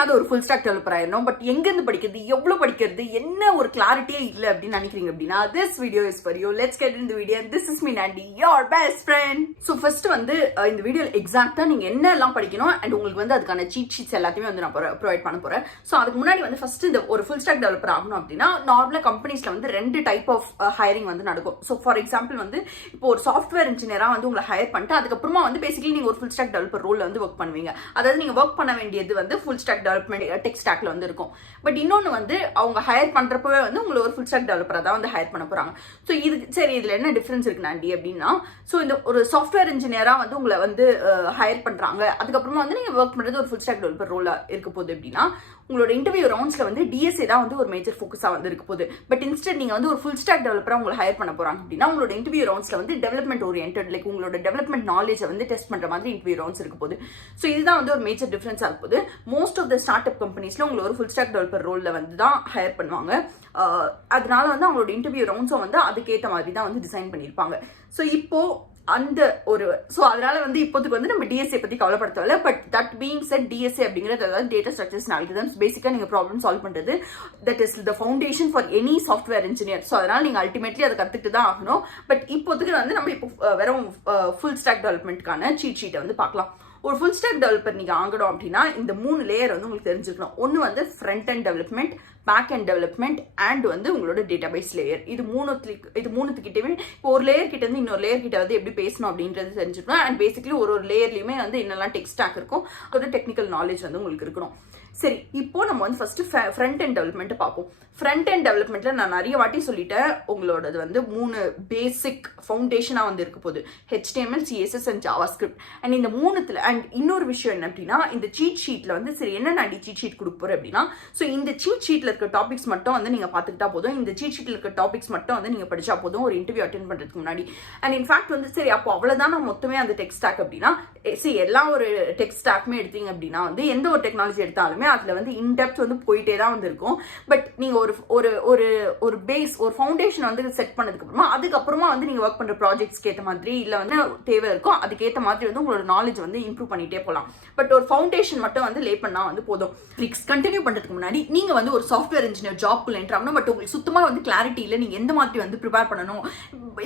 எப்படியாவது ஒரு full stock developer ஆயிடணும். பட் எங்கேருந்து படிக்கிறது, எவ்வளோ படிக்கிறது, என்ன ஒரு கிளாரிட்டியே இல்லை அப்படின்னு நினைக்கிறீங்க அப்படின்னா this video is for you. Let's get into the video. This is me Nandi, your best friend. So first வந்து இந்த வீடியோல எக்ஸாக்ட்டா நீங்க என்னெல்லாம் படிக்கணும் and உங்களுக்கு வந்து அதுக்கான சீட் ஷீட்ஸ் எல்லாத்தையுமே வந்து நான் ப்ரொவைட் பண்ண போறேன். ஸோ அதுக்கு முன்னாடி வந்து ஃபர்ஸ்ட் இந்த ஒரு ஃபுல் ஸ்டாக் டெவலப்பர் ஆகணும் அப்படின்னா நார்மலா கம்பெனிஸ்ல வந்து ரெண்டு டைப் ஆஃப் ஹையரிங் வந்து நடக்கும். ஸோ ஃபார் எக்ஸாம்பிள் வந்து இப்போ ஒரு சாஃப்ட்வேர் இன்ஜினியரா வந்து உங்களை ஹையர் பண்ணிட்டு அதுக்கப்புறமா வந்து பேசிக்கலி நீங்க ஒரு ஃபுல் ஸ்டாக் டெவலப்பர் ரோல்ல வந்து ஒர்க் பண்ணுவீங்க. அதாவது நீங்க ஒர்க் பண்ண வேண்டியது வந்து ஃபுல் ஸ்டாக் டெவலப்மெண்ட் டெக் ஸ்டாக்ல வந்து இருக்கும். பட் இன்னொன்று வந்து அவங்க ஹையர் பண்றப்பவே வந்து உங்களை ஒரு ஃபுல் ஸ்டாக் டெவலப்பரா தான் வந்து ஹையர் பண்ண போறாங்க. ஸோ இது சரி, இதுல என்ன டிஃபரன்ஸ் இருக்கு நாண்டி அப்படின்னா, ஸோ இந்த ஒரு சாஃப்ட்வேர் இன்ஜினியரா வந்து உங்களை வந்து ஹையர் பண்றாங்க, அதுக்கப்புறமா வந்து நீங்க ஒர்க் பண்றது ஒரு ஃபுல் ஸ்டாக் டெவலப்பர் ரோலா இருக்க போகுது அப்படின்னா உங்களோட இன்டர்வியூ ரவுண்ட்ஸ்ல வந்து டிஎஸ்ஏ தான் வந்து ஒரு மேஜர் ஃபோக்கஸா வந்து இருக்க போகுது. பட் இன்ஸ்டெட் நீங்க வந்து ஒரு ஃபுல் ஸ்டாக் டெவலப்பரா உங்களை ஹையர் பண்ண போறாங்க அப்படின்னா உங்களோட இன்டர்வியூ ரவுண்ட்ஸ்ல வந்து டெவலப்மெண்ட் ஓரியன்டட், லைக் உங்களோட டெவலப்மெண்ட் நாலேஜை வந்து டெஸ்ட் பண்ற மாதிரி இன்டர்வியூ ரவுண்ட்ஸ் இருக்க போகுது. ஸோ இதுதான் வந்து ஒரு மேஜர் டிஃபரன்ஸ் ஆக போகுது. Most of the startup கம்பெனிஸ்ல உங்களை ஒரு ஃபுல் ஸ்டாக் டெவலப்பர் ரோல்ல வந்து தான் ஹையர் பண்ணுவாங்க. அதனால வந்து அவங்களோட இன்டர்வியூ ரவுண்ட்ஸும் வந்து அதுக்கேற்ற மாதிரி தான் வந்து டிசைன் பண்ணியிருப்பாங்க. ஸோ இப்போ அந்த ஒரு அதனால வந்து இப்போதுக்கு வந்து நம்ம டிஎஸ்ஏ பத்தி கவலைப்பட தேவையில்ல. But that being set, DSA அப்படிங்கிறது அதாவது டேட்டா ஸ்ட்ரக்சர்ஸ் அண்ட் அல்காரிதம்ஸ், பேசிக்கா நீங்க ப்ராப்ளம் சால்வ் பண்றது, that is the foundation for any software engineer. So அதனால நீங்க அல்டிமேட்லி அதை கத்துட்டு தான் ஆகணும். பட் இப்போதுக்கு வந்து நம்ம இப்போ வெறும் ஃபுல் ஸ்டாக் டெவலப்மெண்ட்கான சீட் ஷீட்டை வந்து பார்க்கலாம். ஒரு ஃபுல் ஸ்டாக் டெவலப்பர் நீங்க ஆகணும் அப்படின்னா இந்த 3 லேயர் வந்து உங்களுக்கு தெரிஞ்சுக்கணும். ஒன்று வந்து front and development, back and development and வந்து உங்களோட டேட்டாபேஸ் லேயர். இது மூணுத்துக்கிட்டே இப்போ ஒரு லேயர் கிட்ட இருந்து இன்னொரு லேயர் கிட்ட வந்து எப்படி பேசணும் அப்படின்றது தெரிஞ்சுக்கணும். அண்ட் பேசிக்கலி ஒரு லேயர்லயுமே வந்து என்னெல்லாம் டெக் ஸ்டாக் இருக்கும், அதோட டெக்னிக்கல் நாலேஜ் வந்து உங்களுக்கு இருக்கணும். சரி, இப்போ நம்ம வந்து ஃபர்ஸ்ட் ஃப்ரண்ட் அண்ட் டெவலப்மெண்ட் பார்ப்போம். ஃப்ரண்ட் அண்ட் டெவலப்மெண்ட்ல நான் நிறைய வாட்டி சொல்லிட்டேன், உங்களோடது வந்து 3 பேசிக் ஃபவுண்டேஷனா வந்து இருக்க போகுது: HTML, CSS and JavaScript. And இந்த 3த்துல அண்ட் இன்னொரு விஷயம் என்ன அப்படின்னா, இந்த சீட் ஷீட்ல வந்து சரி என்ன சீட் ஷீட் கொடுக்க போறேன் அப்படின்னா, ஸோ இந்த சீட் ஷீட்ல இருக்க டாபிக்ஸ் மட்டும் வந்து நீங்க பாத்துக்கிட்டா போதும். இந்த சீட் ஷீட்ல இருக்க டாபிக்ஸ் மட்டும் வந்து நீங்க படிச்சா போதும் ஒரு இன்டர்வியூ அட்டென்ட் பண்றதுக்கு முன்னாடி. அண்ட் இன்ஃபேக்ட் வந்து சரி அப்போ அவ்வளவுதான் நான் மொத்தமே அந்த டெக் ஸ்டாக் அப்படின்னா, சரி எல்லா ஒரு டெக் ஸ்டாக்குமே எடுத்தீங்க அப்படின்னா வந்து எந்த ஒரு டெக்னாலஜி எடுத்தாலுமே அதுல வந்து இன்டெப்த் வந்து போயிட்டே தான் வந்து இருக்கும். பட் நீங்க ஒரு பேஸ், ஒரு ஃபவுண்டேஷன் வந்து செட் பண்ணதுக்கு அப்புறமா அதுக்கப்புறமா வந்து நீங்க ஒர்க் பண்ற ப்ராஜெக்ட்ஸ்க்கு ஏற்ற மாதிரி இல்ல வந்து தேவை இருக்கும், அதுக்கேற்ற மாதிரி வந்து உங்களோட நாலேஜ் வந்து இம்ப்ரூவ் பண்ணிட்டே போகலாம். பட் ஒரு ஃபவுண்டேஷன் மட்டும் வந்து லே பண்ணா வந்து போதும். கண்டினியூ பண்றதுக்கு முன்னாடி நீங்க வந்து ஒரு சாஃப்ட்வேர் இன்ஜினியர் ஜாப்க்குள்ள என்டர் ஆகணும். பட் உங்களுக்கு சுத்தமா வந்து கிளாரிட்டி இல்லை, நீங்க எந்த மாதிரி வந்து ப்ரிப்பேர் பண்ணணும்,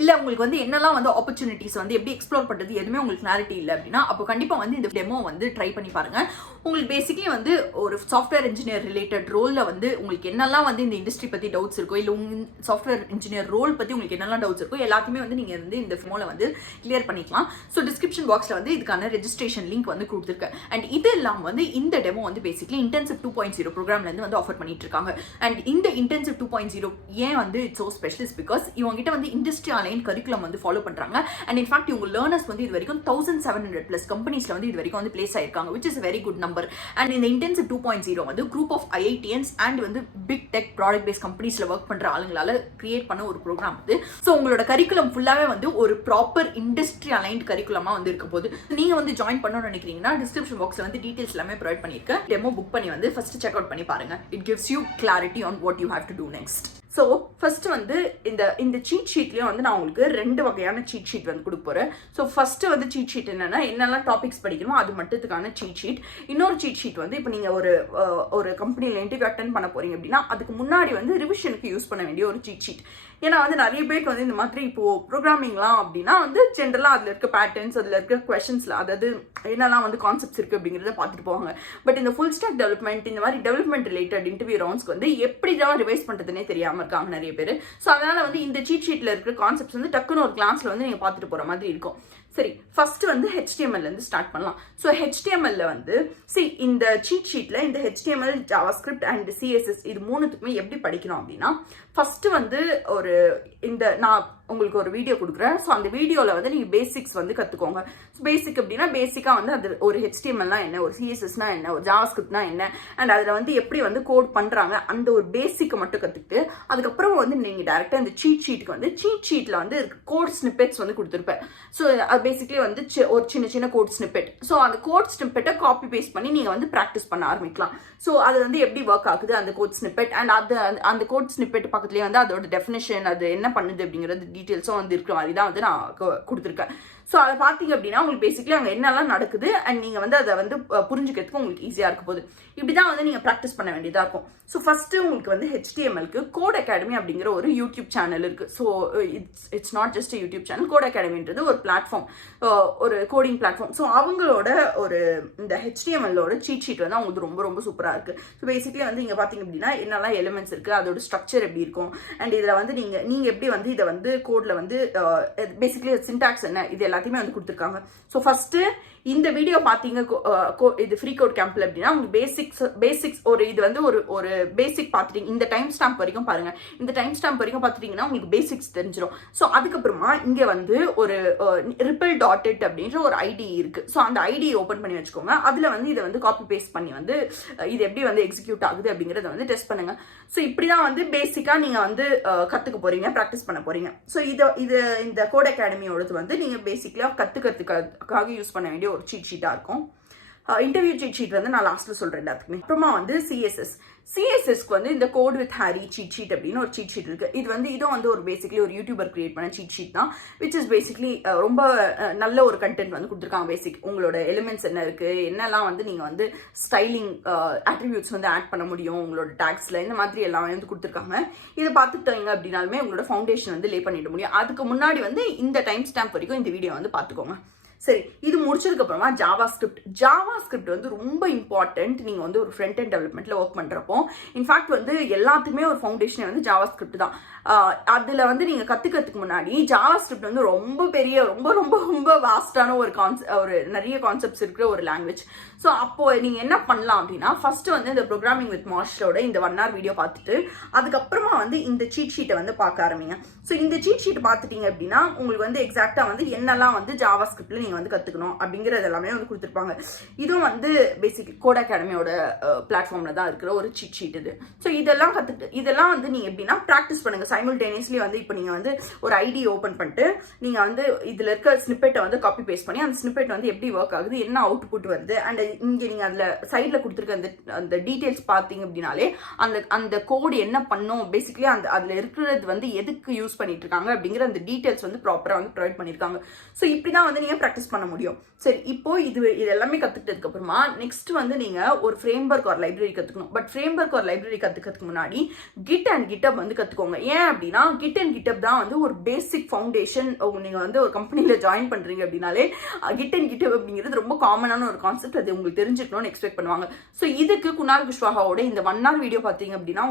இல்ல உங்களுக்கு வந்து என்னெல்லாம் வந்து ஆப்பர்ச்சுனிட்டிஸ் வந்து எப்படி எக்ஸ்ப்ளோர் பண்றது எதுவுமே உங்களுக்கு கிளாரிட்டி இல்லை அப்படின்னா அப்போ கண்டிப்பா வந்து இந்த டெமோ வந்து ட்ரை பண்ணி பாருங்க. உங்களுக்கு பேசிக்கலி வந்து ஒரு சாஃப்ட்வேர் இன்ஜினியர் ரிலேட்டட் ரோல்ல வந்து உங்களுக்கு என்னெல்லாம் வந்து இந்த இண்டஸ்ட்ரி பத்தி டவுட்ஸ் இருக்கோ, இல்ல உங்க சாஃப்ட்வேர் இன்ஜினியர் ரோல் பத்தி உங்களுக்கு என்னெல்லாம் டவுட்ஸ் இருக்கோ எல்லாத்தையுமே வந்து நீங்க வந்து இந்த டெமோல வந்து கிளியர் பண்ணிக்கலாம். ஸோ டிஸ்கிரிப்ஷன் பாக்ஸ்ல வந்து இதுக்கான ரெஜிஸ்ட்ரேஷன் லிங்க் வந்து கொடுத்துருக்கேன். அண்ட் இது இல்லாம வந்து இந்த டெமோ வந்து பேசிக்கலி இன்டென்சிவ் 2.0 ப்ரோக்ராம்ல இருந்து வந்து ஆஃபர் பண்ணிட்டு இருக்காங்க. அண்ட் இந்த இன்டென்சிவ் 2.0 ஏன் வந்து இட்ஸ் சோ ஸ்பெஷலிஸ்ட் பிகாஸ் இவங்க கிட்ட வந்து இண்டஸ்ட்ரி அலைன் கரிக்குலம் வந்து ஃபாலோ பண்றாங்க. அண்ட் இன்ஃபேக்ட் இவங்க லேர்னர்ஸ் வந்து இது வரைக்கும் 1700+ கம்பெனிஸ்ல வந்து இது வரைக்கும் வந்து பிளேஸ் ஆயிருக்காங்க, which is a very good number. And இந்த இன்டென்சிவ் 2.0 வந்து குரூப் ஆஃப் IITians அண்ட் வந்து பிக் டெக் ப்ராடக்ட் பேஸ்ட் கம்பெனிஸ்ல ஒர்க் பண்ற ஆளுங்களால கிரியேட் பண்ண ஒரு ப்ரோக்ராம் இது. ஸோ உங்களோட கரிக்குலம் ஃபுல்லாவே வந்து ஒரு ப்ராப்பர் இண்டஸ்ட்ரி அலைன்ட் கரிக்குலமா வந்து இருக்க போது. நீங்க வந்து ஜாயின் பண்ணணும்னு நினைக்கிறீங்கன்னா டிஸ்கிரிப்ஷன் பாக்ஸ்ல வந்து டீடைல்ஸ் எல்லாமே ப்ரொவைட் பண்ணிருக்கேன். டெமோ புக் பண்ணி வந்து ஃபர்ஸ்ட் செக் அவுட் பண்ணி பாருங்க. It gives you clarity on what you have to do next. So first வந்து இந்த சீட் ஷீட்லயும் வந்து நான் உங்களுக்கு 2 வகையான சீட் ஷீட் வந்து கொடுக்க போறேன். ஸோ ஃபர்ஸ்ட் வந்து சீட் ஷீட் என்னெல்லாம் டாபிக்ஸ் படிக்கணுமோ அது மட்டுத்துக்கான சீட் ஷீட். இன்னொரு சீட் ஷீட் வந்து இப்போ நீங்க ஒரு கம்பெனியில் இன்டர்வியூ அட்டென்ட் பண்ண போறீங்க அப்படின்னா அதுக்கு முன்னாடி வந்து ரிவிஷனுக்கு யூஸ் பண்ண வேண்டிய ஒரு சீட் ஷீட். ஏன்னா வந்து நிறைய பேருக்கு வந்து இந்த மாதிரி இப்போ ப்ரோக்ராமிங்லாம் அப்படின்னா வந்து ஜென்ரலா அதுல இருக்க பேட்டர்ன்ஸ், அதுல இருக்க கொஸ்டின்ஸ்ல அதாவது என்னெல்லாம் வந்து கான்செப்ட்ஸ் இருக்கு அப்படிங்கிறத பார்த்துட்டு போவாங்க. பட் இந்த ஃபுல் ஸ்டாக் டெவலப்மெண்ட், இந்த மாதிரி டெவலப்மெண்ட் ரிலேட்டட் இன்டர்வியூ ரவுண்ட்ஸ்க்கு வந்து எப்படி தான் ரிவைஸ் பண்றதுன்னே தெரியாம இருக்காங்க நிறைய பேர். ஸோ அதனால வந்து இந்த சீட் ஷீட்ல இருக்கிற கான்செப்ட்ஸ் வந்து டக்குன்னு ஒரு கிளாஸ்ல வந்து நீங்க பார்த்துட்டு போற மாதிரி இருக்கும். சரி, ஃபர்ஸ்ட் வந்து HTML இருந்து ஸ்டார்ட் பண்ணலாம். ஸோ HTML வந்து இந்த சீட் ஷீட்ல இந்த HTML, JavaScript அண்ட் CSS இது 3த்துக்குமே எப்படி படிக்கணும் அப்படின்னா ஃபர்ஸ்ட் வந்து நான் உங்களுக்கு ஒரு வீடியோ கொடுக்குறேன். ஸோ அந்த வீடியோவில் வந்து நீங்கள் பேசிக்ஸ் வந்து கற்றுக்கோங்க. பேசிக் அப்படின்னா பேசிக்காக வந்து அது ஒரு HTMLனா என்ன, ஒரு CSSனா என்ன, ஒரு JavaScriptனா என்ன, அண்ட் அதில் வந்து எப்படி வந்து கோட் பண்ணுறாங்க அந்த ஒரு பேசிக்கை மட்டும் கற்றுக்கிட்டு அதுக்கப்புறம் வந்து நீங்கள் டேரெக்டாக இந்த சீட் ஷீட்டுக்கு வந்து சீட் ஷீட்டில் வந்து கோட் ஸ்னிப்பெட்ஸ் வந்து கொடுத்துருப்பேன். ஸோ அது பேசிக்கலி வந்து ஒரு சின்ன கோட் ஸ்னிப்பெட். ஸோ அந்த கோட் ஸ்னிப்பெட்டை காப்பி பேஸ்ட் பண்ணி நீங்கள் வந்து ப்ராக்டிஸ் பண்ண ஆரம்பிக்கலாம். ஸோ அது வந்து எப்படி ஒர்க் ஆகுது அந்த கோட் ஸ்னிப்பெட், அண்ட் அந்த கோட் ஸ்னிப்பெட் பக்கத்துலேயே வந்து அதோட டெஃபினேஷன், அது என்ன பண்ணுது அப்படிங்கிறது டீட்டெயில்ஸும் வந்து இருக்கிற மாதிரி தான் வந்து நான் கொடுத்துருக்கேன். ஸோ அதை பார்த்தீங்க அப்படின்னா உங்களுக்கு பேசிக்கலி அங்கே என்னெல்லாம் நடக்குது அண்ட் நீங்கள் வந்து அதை வந்து புரிஞ்சுக்கிறதுக்கு உங்களுக்கு ஈஸியாக இருக்க போகுது. இப்படி தான் வந்து நீங்கள் ப்ராக்டிஸ் பண்ண வேண்டியதாக இருக்கும். ஸோ ஃபஸ்ட்டு உங்களுக்கு வந்து HTMLக்கு கோட் அகாடமி அப்படிங்கிற ஒரு யூடியூப் சேனல் இருக்குது. So it's not just YouTube channel. Code அகாடமின்றது ஒரு பிளாட்ஃபார்ம், ஒரு கோடிங் பிளாட்ஃபார்ம். ஸோ அவங்களோட ஒரு இந்த HTMLோட சீட் ஷீட் வந்து அவங்களுக்கு ரொம்ப சூப்பராக இருக்குது. ஸோ பேசிக்கலி வந்து இங்கே பார்த்தீங்க அப்படின்னா என்னெல்லாம் எலிமெண்ட்ஸ் இருக்குது, அதோட ஸ்ட்ரக்சர் எப்படி இருக்கும், அண்ட் இதில் வந்து நீங்கள் எப்படி வந்து இதை வந்து கோடில் வந்து பேசிக்கலி சின்டாக்ஸ் என்ன, இது எல்லாத்தையுமே வந்து கொடுத்துருக்காங்க. ஸோ ஃபஸ்ட்டு இந்த வீடியோ பார்த்தீங்க, இது ஃப்ரீ கோட் கேம்ப்ல அப்படின்னா உங்களுக்கு பேசிக்ஸ் ஒரு இது வந்து ஒரு பேசிக் பார்த்துட்டீங்க. இந்த டைம் ஸ்டாம்ப் வரைக்கும் பாருங்க, இந்த டைம் ஸ்டாம்ப் வரைக்கும் பார்த்துட்டீங்கன்னா உங்களுக்கு பேசிக்ஸ் தெரிஞ்சிடும். ஸோ அதுக்கப்புறமா இங்கே வந்து ஒரு ripple.it அப்படின்ற ஒரு ஐடி இருக்கு. ஸோ அந்த ஐடி ஓப்பன் பண்ணி வச்சுக்கோங்க. அதில் வந்து இதை வந்து காப்பி பேஸ்ட் பண்ணி வந்து இது எப்படி வந்து எக்ஸிக்யூட் ஆகுது அப்படிங்கிறத வந்து டெஸ்ட் பண்ணுங்க. ஸோ இப்படி தான் வந்து பேசிக்காக நீங்கள் வந்து கற்றுக்க போறீங்க, ப்ராக்டிஸ் பண்ண போறீங்க. ஸோ இந்த கோட் அகாடமியோடது வந்து நீங்கள் பேசிக்கலாக கற்றுக்கிறதுக்காக யூஸ் பண்ண வேண்டிய ஒரு சீட் ஷீட்டாக இருக்கும். இன்டர்வியூ சீட் ஷீட் வந்து நான் லாஸ்ட்டில் சொல்கிறேன் எல்லாத்துக்குமே. அப்புறமா வந்து சிஎஸ்எஸ்க்கு வந்து இந்த code with Harry cheat sheet அப்படின்னு ஒரு சீட் ஷீட் இருக்குது. இது வந்து இதுவும் வந்து ஒரு பேசிக்கலி ஒரு யூடியூபர் கிரியேட் பண்ண சீட் ஷீட் தான், விச் இஸ் பேசிக்கலி ரொம்ப நல்ல ஒரு கண்டென்ட் வந்து கொடுத்துருக்காங்க. பேசிக் உங்களோட எலிமெண்ட்ஸ் என்ன இருக்குது, என்னெல்லாம் வந்து நீங்கள் வந்து ஸ்டைலிங் அட்ரிபியூட்ஸ் வந்து ஆட் பண்ண முடியும் உங்களோட டேக்ஸில், இந்த மாதிரி எல்லாமே வந்து கொடுத்துருக்காங்க. இதை பார்த்துட்டாங்க அப்படின்னாலுமே உங்களோட ஃபவுண்டேஷன் வந்து லே பண்ணிட முடியும். அதுக்கு முன்னாடி வந்து இந்த டைம் ஸ்டாம்ப் வரைக்கும் இந்த வீடியோ வந்து பார்த்துக்கோங்க. சரி, இது முடிச்சதுக்கு அப்புறமா ஜாவா ஸ்கிரிப்ட் வந்து ரொம்ப இம்பார்ட்டன்ட். நீங்க வந்து ஒரு ஃப்ரண்ட் எண்ட் டெவலப்மெண்ட்ல ஒர்க் பண்றப்போ இன்ஃபேக்ட் வந்து எல்லாத்துக்குமே ஒரு ஃபவுண்டேஷன் வந்து ஜாவா ஸ்கிரிப்ட் தான். அதுல வந்து நீங்க கத்துக்கிறதுக்கு முன்னாடி ஜாவா ஸ்கிரிப்ட் வந்து ரொம்ப பெரிய ரொம்ப வாஸ்டான ஒரு நிறைய கான்செப்ட்ஸ் இருக்கிற ஒரு லாங்குவேஜ். ஸோ அப்போ நீங்க என்ன பண்ணலாம் அப்படின்னா ஃபர்ஸ்ட் வந்து இந்த ப்ரோக்ராமிங் வித் மார்ஷலோட இந்த 1 hour வீடியோ பார்த்துட்டு அதுக்கப்புறமா வந்து இந்த சீட் ஷீட்டை வந்து பார்க்க ஆரம்பிங்க. ஸோ இந்த சீட் ஷீட் பார்த்துட்டீங்க அப்படின்னா உங்களுக்கு வந்து எக்ஸாக்டா வந்து என்னெல்லாம் வந்து ஜாவா ஸ்கிரிப்ட்ல நீங்க வந்து கத்துக்கணும் அப்படிங்கிறது எல்லாமே வந்து கொடுத்துருப்பாங்க. இதுவும் வந்து பேசிக் கோட் அகாடமியோட பிளாட்ஃபார்ம்ல தான் இருக்கிற ஒரு சீட் ஷீட் இது. ஸோ இதெல்லாம் வந்து நீங்க எப்படின்னா ப்ராக்டிஸ் பண்ணுங்க. சைமல்டேனியஸ்லி வந்து இப்போ நீங்க வந்து ஒரு ஐடி ஓப்பன் பண்ணிட்டு நீங்க வந்து இதுல இருக்க ஸ்னிப்பெட்டை வந்து காப்பி பேஸ்ட் பண்ணி அந்த ஸ்னிப்பெட் வந்து எப்படி ஒர்க் ஆகுது, என்ன அவுட்புட் வருது, அண்ட் இங்க நீங்க அதுல சைட்ல கொடுத்துருக்க அந்த டீடைல்ஸ் பார்த்தீங்க அப்படின்னாலே அந்த கோடு என்ன பண்ணும், பேசிக்கலி அதுல இருக்கிறது வந்து எதுக்கு யூஸ் பண்ணிட்டு இருக்காங்க அப்படிங்கிற அந்த டீடைல்ஸ் வந்து ப்ராப்பரா வந்து ப்ரொவைட் பண்ணிருக்காங்க. ஸோ இப்படிதான் வந்து நீங்க ப்ராக்டிஸ் பண்ண முடியும். சரி, இப்போ இது எல்லாமே கத்துக்கிட்டதுக்கு அப்புறமா நெக்ஸ்ட் வந்து நீங்க ஒரு ஃப்ரேம்வொர்க் ஒரு லைப்ரரி கத்துக்கணும். பட் ஃப்ரேம்வொர்க் ஒரு லைப்ரரி கத்துக்கிறதுக்கு முன்னாடி கிட் அண்ட் கிட்டப் வந்து கத்துக்கோங்க. ஏன் அப்படின்னா கிட் அண்ட் கிட்டப் தான் வந்து ஒரு பேசிக் ஃபவுண்டேஷன். நீங்க வந்து ஒரு கம்பெனில ஜாயின் பண்றீங்க அப்படின்னாலே கிட் அண்ட் கிட்டப் அப்படிங்கிறது ரொம்ப காமனான ஒரு கான்செப்ட். அது உங்களுக்கு தெரிஞ்சுக்கணும்னு எக்ஸ்பெக்ட் பண்ணுவாங்க. ஸோ இதுக்கு குணால் குஷ்வாஹாவோட இந்த 1 hour வீடியோ பார்த்தீங்க அப்படின்னா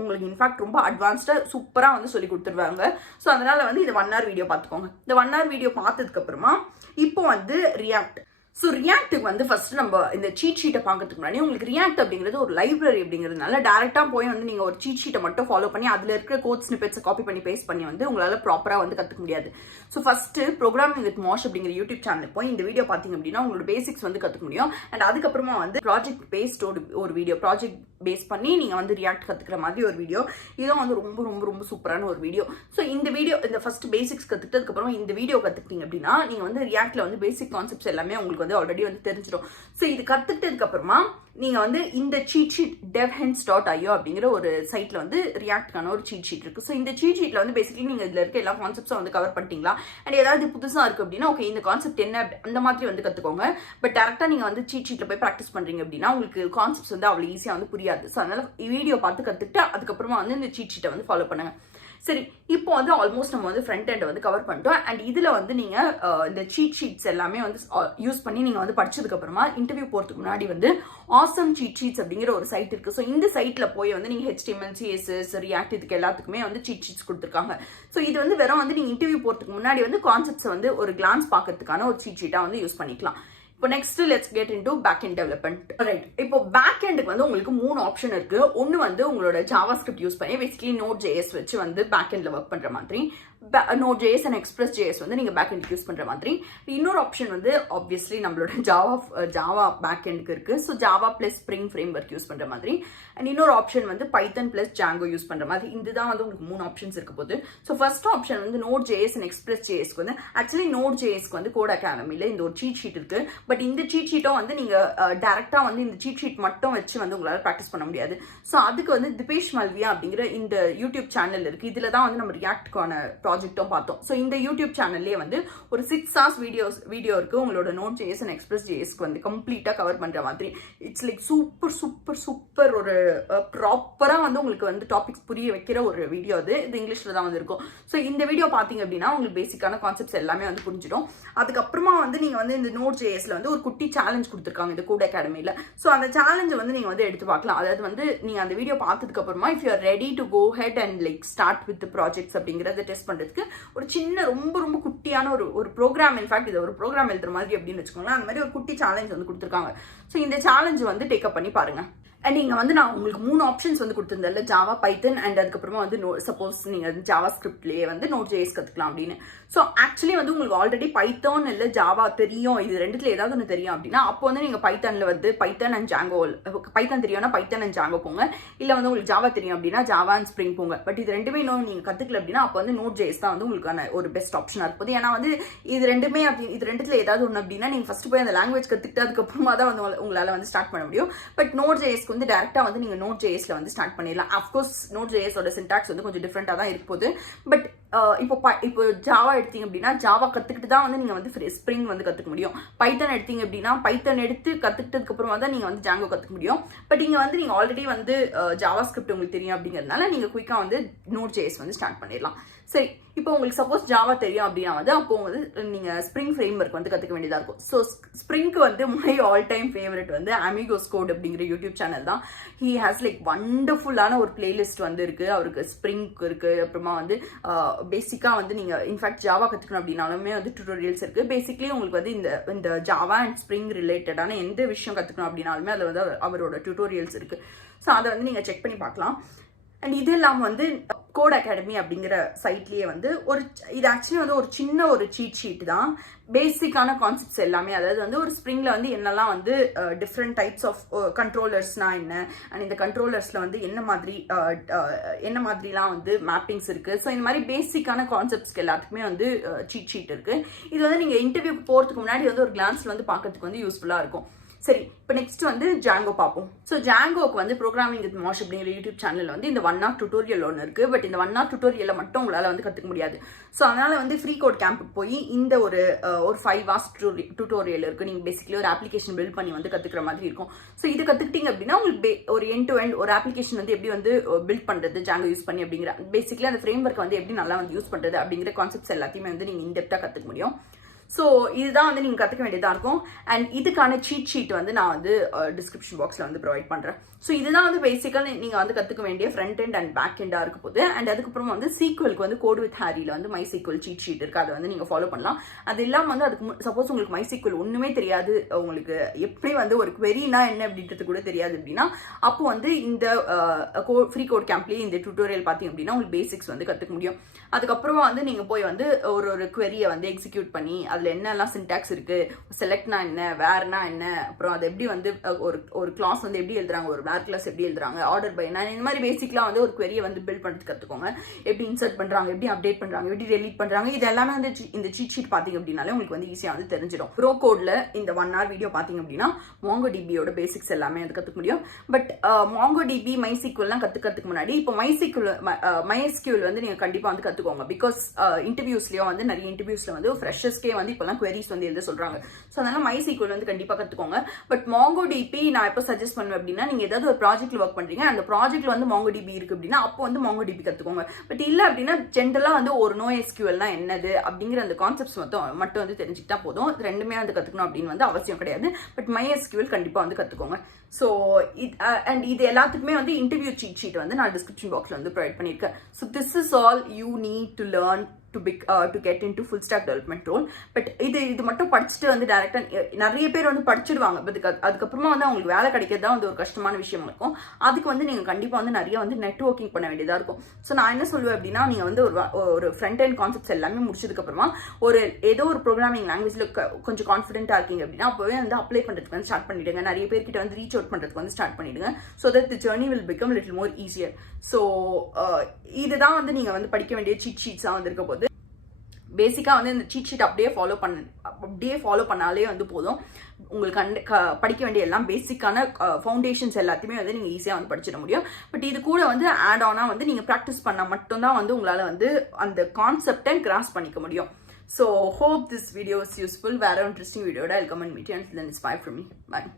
உங்களுக்கு இன்ஃபேக்ட் ரொம்ப அட்வான்ஸ்டா சூப்பரா வந்து சொல்லி கொடுத்துருவாங்க. ஸோ அதனால வந்து இது 1 hour வீடியோ பார்த்துக்கோங்க. இந்த 1 hour வீடியோ பார்த்ததுக்கு அப்புறமா இப்போ வந்து ரியாக்ட். ஸோ ரியாக்ட்டுக்கு வந்து ஃபர்ஸ்ட் நம்ம இந்த சீட் ஷீட்டை பார்க்கறதுக்கு முன்னாடி உங்களுக்கு ரியாக்ட் அப்படிங்கிறது ஒரு லைப்ரரி அப்படிங்கிறதுனால டேரக்டா போய் வந்து நீங்க ஒரு சீட் ஷீட்டை மட்டும் ஃபாலோ பண்ணி அதுல இருக்கிற கோட் ஸ்னிப்பெட்ஸை காப்பி பண்ணி பேஸ்ட் பண்ணி வந்து உங்களால ப்ராப்பரா வந்து கத்துக்க முடியாது. So first programming with Marsh அப்படிங்கிற யூடியூப் சேனல் போய் இந்த வீடியோ பார்த்தீங்க அப்படின்னா உங்களோட பேசிக்ஸ் வந்து கத்துக்க முடியும். அண்ட் அதுக்கப்புறமா வந்து ப்ராஜெக்ட் பேஸ்ட் ஒரு வீடியோ, ப்ராஜெக்ட் பேஸ் பண்ணி நீங்க வந்து ரியாக்ட் கத்துக்கிற மாதிரி ஒரு வீடியோ, இதுவும் வந்து ரொம்ப சூப்பரான ஒரு வீடியோ. ஸோ இந்த ஃபர்ஸ்ட் பேசிக்ஸ் கத்துக்கிட்டதுக்கு அப்புறம் இந்த வீடியோ கத்துக்கிட்டீங்க அப்படின்னா நீங்க வந்து ரியாக்ட்ல வந்து பேசிக் கான்செப்ட்ஸ் எல்லாமே உங்களுக்கு வந்து ஆல்ரெடி வந்து தெரிஞ்சிடும். ஸோ இது கத்துக்கிட்டதுக்கு அப்புறமா நீங்க வந்து இந்த சீட் ஷீட் devhens.io அப்படிங்கிற ஒரு சைட்ல வந்து ரியாக்ட்கான ஒரு சீட் ஷீட் இருக்கு. ஸோ இந்த சீட் ஷீட்ல வந்து பேசிக்கலி நீங்க இதுல இருக்க எல்லா கான்செப்ட்ஸும் வந்து கவர் பண்ணிட்டீங்களா, அண்ட் ஏதாவது புதுசா இருக்கு அப்படின்னா ஓகே இந்த கான்செப்ட் என்ன அந்த மாதிரி வந்து கத்துக்கோங்க. பட் டேரக்டா நீங்க வந்து சீட் ஷீட்ல போய் ப்ராக்டிஸ் பண்றீங்க அப்படின்னா உங்களுக்கு கான்செப்ட்ஸ் வந்து அவ்வளவு ஈஸியா வந்து புரியாது. ஸோ அதனால வீடியோ பார்த்து கத்துக்கிட்டு அதுக்கப்புறமா வந்து இந்த சீட் ஷீட்டை வந்து ஃபாலோ பண்ணுங்க. சரி, இப்போ வந்து ஆல்மோஸ்ட் நம்ம வந்து ஃப்ரண்ட் எண்ட் வந்து கவர் பண்ணிட்டோம். அண்ட் இதுல வந்து நீங்க இந்த சீட் ஷீட்ஸ் எல்லாமே வந்து யூஸ் பண்ணி நீங்க வந்து படிச்சதுக்கு அப்புறமா இன்டர்வியூ போறதுக்கு முன்னாடி வந்து ஆசம் சீட் ஷீட்ஸ் அப்படிங்கிற ஒரு சைட் இருக்கு. ஸோ இந்த சைட்ல போய் வந்து நீங்க HTML, CSS, React இதுக்கு எல்லாத்துக்குமே வந்து சீட் ஷீட்ஸ் கொடுத்துருக்காங்க. ஸோ இது வந்து வெறும் வந்து நீங்க இன்டர்வியூ போறதுக்கு முன்னாடி வந்து கான்செப்ட்ஸ் வந்து ஒரு கிளான்ஸ் பார்க்கறதுக்கான ஒரு சீட் ஷீட்டா வந்து யூஸ் பண்ணிக்கலாம். இப்போ next let's get into back end development. Right, இப்போ பேக் எண்டுக்கு வந்து உங்களுக்கு 3 ஆப்ஷன் இருக்கு. ஒன்னு வந்து உங்களோட ஜாவா ஸ்கிரிப்ட் யூஸ் பண்ணி பேசிக்கலி Node.js வச்சு வந்து பேக் எண்ட்ல ஒர்க் பண்ற மாதிரி, Node.js and Express.js வந்து நீங்க பேக் எண்ட் யூஸ் பண்ற மாதிரி. இன்னொரு ஆப்ஷன் வந்து ஆப்வியஸ்லி நம்மளோட ஜாவா பேக் எண்டுக்கு இருக்கு. So Java plus spring frame work use பண்ற மாதிரி. அண்ட் இன்னொரு ஆப்ஷன் வந்து பைத்தன் பிளஸ் ஜாங்கோ யூஸ் பண்ற மாதிரி. இதுதான் வந்து உங்களுக்கு 3 ஆப்ஷன்ஸ் இருக்க போகுது. ஸோ ஃபர்ஸ்ட் ஆப்ஷன் வந்து Node.js and Express.jsக்கு வந்து ஆக்சுவலி Node.jsக்கு வந்து கோட் அகாடமில இந்த ஒரு சீட் ஷீட் இருக்கு. பட் இந்த சீட் ஷீட்டும் வந்து நீங்க டைரக்டா வந்து இந்த சீட் ஷீட் மட்டும் வச்சு வந்து உங்களால ப்ராக்டிஸ் பண்ண முடியாது. ஸோ அதுக்கு வந்து திபேஷ் மல்வியா அப்படிங்கிற இந்த யூடியூப் சேனல் இருக்கு. இதுல தான் வந்து நம்ம ரியாக்ட்கான ப்ராஜெக்டும் பார்த்தோம். ஸோ இந்த யூடியூப் சேனல்லே வந்து ஒரு 6 hours வீடியோ இருக்கு உங்களோட Node.js and Express.jsக்கு வந்து கம்ப்ளீட்டா கவர் பண்ற மாதிரி. இட்ஸ் லைக் சூப்பர் ஒரு ப்ராப்பரா வந்து உங்களுக்கு வந்து டாபிக்ஸ் புரிய வைக்கிற ஒரு வீடியோ. இது இங்கிலீஷ்ல தான் வந்து இருக்கும். ஸோ இந்த வீடியோ பாத்தீங்க அப்படின்னா உங்களுக்கு பேசிக்கான கான்செப்ட்ஸ் எல்லாமே வந்து புரிஞ்சிடும். அதுக்கப்புறமா வந்து நீங்க வந்து இந்த Node.jsல வந்து ஒரு குட்டி சேலஞ்ச் கொடுத்துருக்காங்க இந்த கோட் அகாடமில. ஸோ அந்த சேலஞ்சை வந்து நீங்க வந்து எடுத்து பார்க்கலாம். அதாவது வந்து நீங்க அந்த வீடியோ பார்த்ததுக்கு அப்புறமா if you are ready to go ahead and like start with projects அப்படிங்கறத டெஸ்ட் பண்றதுக்கு ஒரு சின்ன ரொம்ப குட்டியான ஒரு ப்ரோக்ராம், இன்ஃபேக்ட் இது ஒரு ப்ரோக்ராம் எழுதுற மாதிரி அப்படின்னு வச்சுக்கோங்களேன். அந்த மாதிரி ஒரு குட்டி சேலஞ்ச் வந்து கொடுத்துருக்காங்க. ஸோ இந்த சேலஞ்ச் வந்து டேக்அப் பண்ணி பாருங்க. அண்ட் நீங்க வந்து நான் உங்களுக்கு 3 ஆப்ஷன்ஸ் வந்து கொடுத்துருந்தேன், ஜாவா, பைத்தன் அண்ட் அதுக்கப்புறமா வந்து சப்போஸ் நீங்க ஜாவா ஸ்கிரிப்ட்லயே வந்து Node.js கத்துக்கலாம் அப்படின்னு. ஸோ ஆக்சுவலி வந்து உங்களுக்கு ஆல்ரெடி பைத்தான் இல்லை ஜாவா தெரியும், இது ரெண்டுத்துல ஏதாவது ஒன்று தெரியும் அப்படின்னா அப்போ வந்து நீங்க பைத்தான்ல வந்து பைத்தன் அண்ட் ஜாங்கோ, பைத்தான் தெரியும்னா பைத்தன் அண்ட் ஜாங்கோ போங்க. இல்லை வந்து உங்களுக்கு ஜாவா தெரியும் அப்படின்னா ஜாவா அண்ட் ஸ்ப்ரிங் போங்க. பட் இது ரெண்டுமே இன்னும் நீங்க கத்துக்கல அப்படின்னா அப்போ வந்து Node.js தான் வந்து உங்களுக்கான ஒரு பெஸ்ட் ஆப்ஷனா இருக்குது. ஏன்னா வந்து இது ரெண்டுத்துல ஏதாவது ஒன்று அப்படின்னா நீங்க ஃபர்ஸ்ட் போய் அந்த லாங்குவேஜ் கத்துக்கிட்டு அதுக்கப்புறமா தான் வந்து உங்களால வந்து ஸ்டார்ட் பண்ண முடியும். பட் Node.js வந்து டைரக்டா வந்து நீங்க Node.jsல வந்து ஸ்டார்ட் பண்ணிடலாம். அஃப்கோர்ஸ் Node.js ஓட சின்டாக்ஸ் வந்து கொஞ்சம் டிஃப்ரெண்டா தான் இருக்க போகுது. பட் இப்போ ஜாவா எடுத்தீங்க அப்படின்னா ஜாவா கத்துக்கிட்டு தான் வந்து நீங்க வந்து ஸ்ப்ரிங் வந்து கத்துக்க முடியும். பைத்தன் எடுத்தீங்க அப்படின்னா பைத்தன் எடுத்து கத்துக்கிட்டதுக்கு அப்புறமா தான் நீங்க வந்து ஜாங்கோ கத்துக்க முடியும். பட் இங்க வந்து நீங்க ஆல்ரெடி வந்து ஜாவா ஸ்கிரிப்ட் உங்களுக்கு தெரியும் அப்படிங்கிறதுனால நீங்க குயிக்கா வந்து Node.js வந்து ஸ்டார்ட் பண்ணிடலாம். சரி, இப்போ உங்களுக்கு சப்போஸ் ஜாவா தெரியும் அப்படின்னா வந்து அப்போ வந்து நீங்க ஸ்ப்ரிங் ஃப்ரேம் ஒர்க் வந்து கத்துக்க வேண்டியதா இருக்கும். ஸோ ஸ்ப்ரிங்க்கு வந்து மை ஆல் டைம் ஃபேவரட் வந்து Amigos Code அப்படிங்கிற யூடியூப் சேனல் தான். ஹி ஹாஸ் லைக் வண்டர்ஃபுல்லான ஒரு பிளேலிஸ்ட் வந்து இருக்கு. அவருக்கு ஸ்ப்ரிங்க்கு இருக்கு. அப்புறமா வந்து பேசிக்கா வந்து நீங்க இன்ஃபேக்ட் ஜாவா கத்துக்கணும் அப்படின்னாலுமே வந்து டியூட்டோரியல்ஸ் இருக்கு. பேசிக்லி உங்களுக்கு வந்து இந்த ஜாவா அண்ட் ஸ்ப்ரிங் ரிலேட்டடான எந்த விஷயம் கத்துக்கணும் அப்படின்னாலுமே அதுல வந்து அவரோட டியூட்டோரியல்ஸ் இருக்கு. ஸோ அதை வந்து நீங்க செக் பண்ணி பார்க்கலாம். அண்ட் இது இல்லாமல் வந்து கோட் அகாடமி அப்படிங்கிற சைட்லயே வந்து இது ஆக்சுவலி வந்து ஒரு சின்ன ஒரு சீட் ஷீட் தான். பேசிக்கான கான்செப்ட்ஸ் எல்லாமே, அதாவது வந்து ஒரு ஸ்ப்ரிங்ல வந்து என்னெல்லாம் வந்து டிஃப்ரெண்ட் டைப்ஸ் ஆஃப் கண்ட்ரோலர்ஸ்னா என்ன, அண்ட் இந்த கண்ட்ரோலர்ஸ்ல வந்து என்ன மாதிரிலாம் வந்து மேப்பிங்ஸ் இருக்கு. ஸோ இந்த மாதிரி பேசிக்கான கான்செப்ட்ஸ்க்கு எல்லாத்துக்குமே வந்து சீட் ஷீட் இருக்கு. இது வந்து நீங்க இன்டர்வியூக்கு போறதுக்கு முன்னாடி வந்து ஒரு கிளான்ஸ்ல வந்து பார்க்கறதுக்கு வந்து யூஸ்ஃபுல்லா இருக்கும். சரி, இப்போ நெக்ஸ்ட் வந்து ஜாங்கோ பார்ப்போம். ஸோ ஜாங்கோக்கு வந்து ப்ரோக்ராமிங் வித் மாஷ் அப்படிங்கிற யூடியூப் சேனல் வந்து இந்த 1 hour டியூட்டோரியல் ஒன்று இருக்கு. பட் இந்த 1 hour டியூட்டோரியலை மட்டும் உங்களால் வந்து கற்றுக்க முடியாது. ஸோ அதனால வந்து ஃப்ரீ கோட் கேம்புக்கு போய் இந்த ஒரு 5 hours டியூட்டோரியல் இருக்கு. நீங்கள் பேசிக்கலி ஒரு அப்ளிகேஷன் பில்ட் பண்ணி வந்து கற்றுக்கிற மாதிரி இருக்கும். ஸோ இது கற்றுக்கிட்டீங்க அப்படின்னா உங்களுக்கு ஒரு எண்ட் டு எண்ட் ஒரு அப்ளிகேஷன் வந்து எப்படி வந்து பில்ட் பண்ணுறது ஜாங்கோ யூஸ் பண்ணி அப்படிங்கிற பேசிக்கலி அந்த ஃப்ரேம் ஒர்க் வந்து எப்படி நல்லா வந்து யூஸ் பண்ணுறது அப்படிங்கிற கான்செப்ட்ஸ் எல்லாத்தையுமே வந்து நீங்கள் இன்டெப்த்தாக கற்றுக்க முடியும். ஸோ இதுதான் வந்து நீங்கள் கற்றுக்க வேண்டியதாக இருக்கும். அண்ட் இதுக்கான சீட் ஷீட் வந்து நான் வந்து டிஸ்கிரிப்ஷன் பாக்ஸில் வந்து ப்ரொவைட் பண்ணுறேன். ஸோ இதுதான் வந்து பேசிக்காக நீங்கள் வந்து கற்றுக்க வேண்டிய ஃப்ரண்ட் எண்ட் அண்ட் பேக் எண்டாக இருக்க போகுது. அண்ட் அதுக்கப்புறமா வந்து சீக்வலுக்கு வந்து கோட் வித் ஹாரியில் வந்து மை சீக்வல் சீட் ஷீட் இருக்குது. அதை வந்து நீங்கள் ஃபாலோ பண்ணலாம். அது இல்லாமல் வந்து அதுக்கு சப்போஸ் உங்களுக்கு மை சீக்வல் ஒன்றுமே தெரியாது, உங்களுக்கு எப்படி வந்து ஒரு queryனா என்ன அப்படின்றது கூட தெரியாது அப்படின்னா அப்போ வந்து இந்த ஃப்ரீ கோட் கேம்ப்லேயே இந்த டியூட்டோரியல் பார்த்தீங்க அப்படின்னா உங்களுக்கு பேசிக்ஸ் வந்து கற்றுக்க முடியும். அதுக்கப்புறமா வந்து நீங்கள் போய் வந்து ஒரு queryயை வந்து எக்ஸிக்யூட் பண்ணி அதில் என்னெல்லாம் சின்டாக்ஸ் இருக்குது, செலக்ட்னா என்ன, வேர்னா என்ன, அப்புறம் அது எப்படி வந்து ஒரு கிளாஸ் வந்து எப்படி எழுதுறாங்க, ஒரு வேர் கிளாஸ் எப்படி எழுதுறாங்க, ஆர்டர் பை என்ன, இந்த மாதிரி பேசிக்லாம் வந்து ஒரு queryயை வந்து பில்ட் பண்ணுறதுக்கு கற்றுக்கோங்க. எப்படி இன்சர்ட் பண்ணுறாங்க, எப்படி அப்டேட் பண்ணுறாங்க, எப்படி டெலீட் பண்ணுறாங்க, இது எல்லாமே வந்து இந்த சீட் ஷீட் பார்த்தீங்க அப்படின்னாலே உங்களுக்கு வந்து ஈஸியாக வந்து தெரிஞ்சிடும். ப்ரோ கோடில் இந்த 1 hour வீடியோ பார்த்தீங்க அப்படின்னா MongoDBயோட பேசிக்ஸ் எல்லாமே வந்து கற்றுக்க முடியும். பட் MongoDB MySQLலாம் கற்றுக்கிறதுக்கு முன்னாடி இப்போ MySQL வந்து நீங்கள் கண்டிப்பாக வந்து கற்றுக்கோங்க. பிகாஸ் இன்டர்வியூஸ்லேயும் வந்து நிறைய இன்டர்வியூஸில் வந்து ஃப்ரெஷர்ஸ்க்கே வந்து இப்போலாம் queries வந்து எழுத சொல்றாங்க. ஸோ அதனால MySQL வந்து கண்டிப்பாக கற்றுக்கோங்க. பட் MongoDB நான் எப்போ சஜஸ்ட் பண்ணுவேன் அப்படின்னா நீங்கள் ஏதாவது ஒரு ப்ராஜெக்ட்ல ஒர்க் பண்ணுறீங்க, அந்த ப்ராஜெக்ட்ல வந்து MongoDB இருக்கு அப்படின்னா அப்போ வந்து MongoDB கற்றுக்கோங்க. பட் இல்லை அப்படின்னா ஜென்ரலாக வந்து ஒரு NoSQLனா என்னது அப்படிங்கிற அந்த கான்செப்ட்ஸ் மட்டும் வந்து தெரிஞ்சுக்கிட்டா போதும். ரெண்டுமே வந்து கற்றுக்கணும் அப்படின்னு வந்து அவசியம் கிடையாது. பட் MySQL கண்டிப்பாக வந்து கற்றுக்கோங்க. ஸோ இது எல்லாத்துக்குமே வந்து இன்டர்வியூ சீட் ஷீட் வந்து நான் டிஸ்கிரிப்ஷன் பாக்ஸில் வந்து ப்ரொவைட் பண்ணியிருக்கேன். So this is all you need to learn to get into full stack development role. But இது மட்டும் படிச்சுட்டு வந்து டேரெக்டாக நிறைய பேர் வந்து படிச்சுடுவாங்க. பட் அதுக்கப்புறமா வந்து அவங்களுக்கு வேலை கிடைக்கிறது தான் வந்து ஒரு கஷ்டமான விஷயம் இருக்கும். அதுக்கு வந்து நீங்கள் கண்டிப்பாக வந்து நிறைய வந்து நெட்வொர்க்கிங் பண்ண வேண்டியதாக இருக்கும். ஸோ நான் என்ன சொல்லுவேன் அப்படின்னா, நீங்கள் வந்து ஒரு ஃப்ரண்ட் அண்ட் கான்செப்ட்ஸ் எல்லாமே முடிச்சதுக்கப்புறமா ஏதோ ஒரு ப்ரோக்ராமிங் லாங்குவேஜில் கொஞ்சம் கான்ஃபிடென்ட்டாக இருக்கீங்க அப்படின்னா அப்போவே வந்து அப்ளை பண்ணுறதுக்கு வந்து ஸ்டார்ட் பண்ணிவிடுங்க. நிறைய பேர்கிட்ட வந்து ரீச் அவுட் பண்ணுறதுக்கு வந்து ஸ்டார்ட் பண்ணிவிடுங்க. So that the journey will become little more easier. So இதுதான் வந்து நீங்கள் வந்து படிக்க வேண்டிய சீட் ஷீட்ஸாக வந்து இருக்க போது. பேசிக்காக வந்து இந்த சீட் ஷீட் அப்படியே ஃபாலோ பண்ணாலே வந்து போதும். உங்களுக்கு படிக்க வேண்டிய எல்லாம் பேசிக்கான ஃபவுண்டேஷன்ஸ் எல்லாத்தையுமே வந்து நீங்கள் ஈஸியாக வந்து படிச்சிட முடியும். பட் இது கூட வந்து ஆட் ஆனாக வந்து நீங்கள் ப்ராக்டிஸ் பண்ணால் மட்டும்தான் வந்து உங்களால் வந்து அந்த கான்செப்டை கிராஸ் பண்ணிக்க முடியும். So hope this video is useful. Very interesting video. I'll come and meet you. Until then, it's bye from me. Bye.